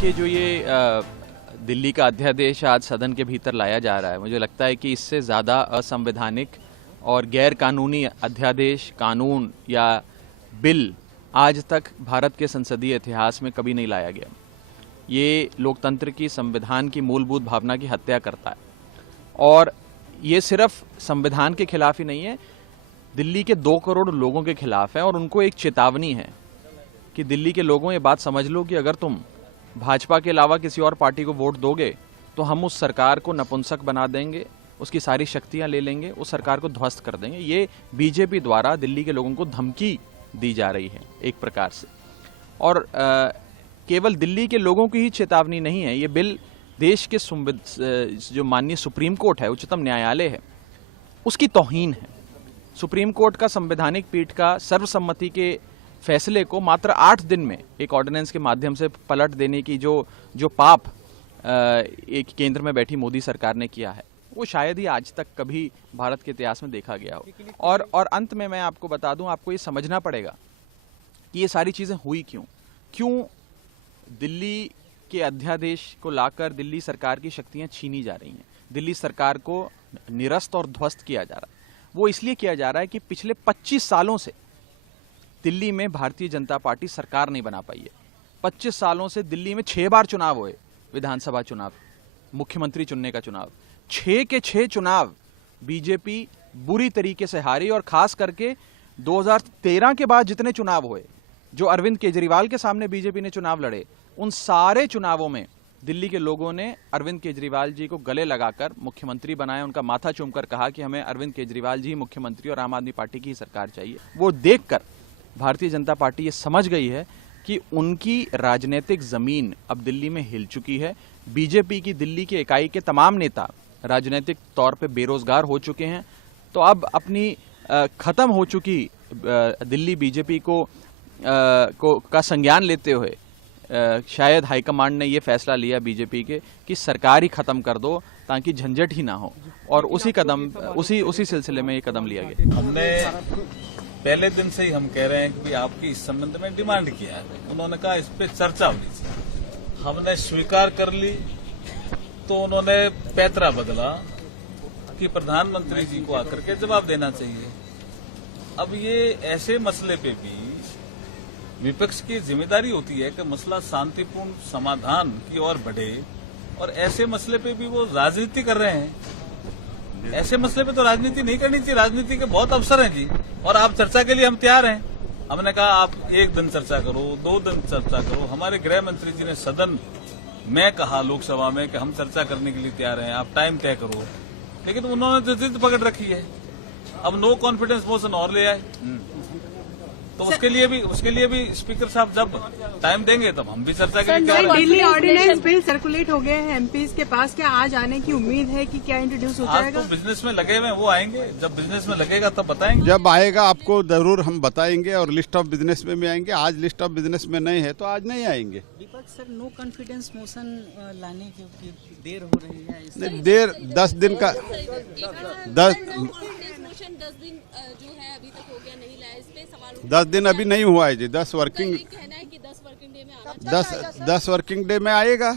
देखिए, जो ये दिल्ली का अध्यादेश आज सदन के भीतर लाया जा रहा है, मुझे लगता है कि इससे ज़्यादा असंवैधानिक और गैर कानूनी अध्यादेश, कानून या बिल आज तक भारत के संसदीय इतिहास में कभी नहीं लाया गया। ये लोकतंत्र की, संविधान की मूलभूत भावना की हत्या करता है। और ये सिर्फ संविधान के खिलाफ ही नहीं है, दिल्ली के 2 करोड़ लोगों के खिलाफ है। और उनको एक चेतावनी है कि दिल्ली के लोगों, ये बात समझ लो कि अगर तुम भाजपा के अलावा किसी और पार्टी को वोट दोगे तो हम उस सरकार को नपुंसक बना देंगे, उसकी सारी शक्तियां ले लेंगे, उस सरकार को ध्वस्त कर देंगे। ये बीजेपी द्वारा दिल्ली के लोगों को धमकी दी जा रही है एक प्रकार से। और केवल दिल्ली के लोगों की ही चेतावनी नहीं है, ये बिल देश के जो माननीय सुप्रीम कोर्ट है, उच्चतम न्यायालय है, उसकी तौहीन है। सुप्रीम कोर्ट का संवैधानिक पीठ का सर्वसम्मति के फैसले को मात्र 8 दिन में एक ऑर्डिनेंस के माध्यम से पलट देने की जो पाप एक केंद्र में बैठी मोदी सरकार ने किया है, वो शायद ही आज तक कभी भारत के इतिहास में देखा गया हो। और अंत में मैं आपको बता दूं, आपको ये समझना पड़ेगा कि ये सारी चीजें हुई क्यों दिल्ली के अध्यादेश को लाकर दिल्ली सरकार की शक्तियां छीनी जा रही हैं, दिल्ली सरकार को निरस्त और ध्वस्त किया जा रहा है। वो इसलिए किया जा रहा है कि पिछले 25 सालों से दिल्ली में भारतीय जनता पार्टी सरकार नहीं बना पाई है। 25 सालों से दिल्ली में 6 बार चुनाव हुए, विधानसभा चुनाव, मुख्यमंत्री चुनने का चुनाव, 6 के 6 चुनाव बीजेपी बुरी तरीके से हारी। और खास करके 2013 के बाद जितने चुनाव हुए, जो अरविंद केजरीवाल के सामने बीजेपी ने चुनाव लड़े, उन सारे चुनावों में दिल्ली के लोगों ने अरविंद केजरीवाल जी को गले लगाकर मुख्यमंत्री बनाया, उनका माथा चूमकर कहा कि हमें अरविंद केजरीवाल जी मुख्यमंत्री और आम आदमी पार्टी की सरकार चाहिए। वो देखकर भारतीय जनता पार्टी ये समझ गई है कि उनकी राजनीतिक जमीन अब दिल्ली में हिल चुकी है। बीजेपी की दिल्ली की इकाई के तमाम नेता राजनीतिक तौर पे बेरोजगार हो चुके हैं। तो अब अपनी खत्म हो चुकी दिल्ली बीजेपी का संज्ञान लेते हुए शायद हाईकमांड ने ये फैसला लिया बीजेपी के कि सरकार ही खत्म कर दो ताकि झंझट ही ना हो। और उसी सिलसिले में ये कदम लिया गया। हमने पहले दिन से ही हम कह रहे हैं कि आपकी इस संबंध में डिमांड किया है। उन्होंने कहा इस पे चर्चा होनी चाहिए, हमने स्वीकार कर ली। तो उन्होंने पैतरा बदला कि प्रधानमंत्री जी को आकर के जवाब देना चाहिए। अब ये ऐसे मसले पे भी विपक्ष की जिम्मेदारी होती है कि मसला शांतिपूर्ण समाधान की ओर बढ़े, और ऐसे मसले पे भी वो राजनीति कर रहे हैं। ऐसे मसले पे तो राजनीति नहीं करनी चाहिए, राजनीति के बहुत अवसर हैं जी, और आप चर्चा के लिए हम तैयार हैं। हमने कहा आप 1 दिन चर्चा करो, 2 दिन चर्चा करो। हमारे गृह मंत्री जी ने सदन में कहा, लोकसभा में, कि हम चर्चा करने के लिए तैयार हैं, आप टाइम तय करो। लेकिन उन्होंने तो जिद पकड़ रखी है। अब नो कॉन्फिडेंस मोशन और ले आए, तो उसके लिए भी स्पीकर साहब जब टाइम देंगे तब हम भी चर्चा के लिए तैयार हैं। दिल्ली ऑर्डिनेंस बिल सर्कुलेट हो गए हैं एमपीज के पास, क्या आज आने की उम्मीद है कि क्या इंट्रोड्यूस हो जाएगा? आज तो बिजनेस में लगे हुए हैं, वो आएंगे। जब बिजनेस में लगेगा तब बताएंगे। जब आएगा आपको जरूर हम बताएंगे, और लिस्ट ऑफ बिजनेस में आएंगे। आज लिस्ट ऑफ बिजनेस में नहीं है तो आज नहीं आएंगे। विपक्ष सर नो कॉन्फिडेंस मोशन लाने की देर हो रही है। देर 10 दिन का 10 दिन अभी नहीं हुआ है जी। 10 वर्किंग डे में आएगा।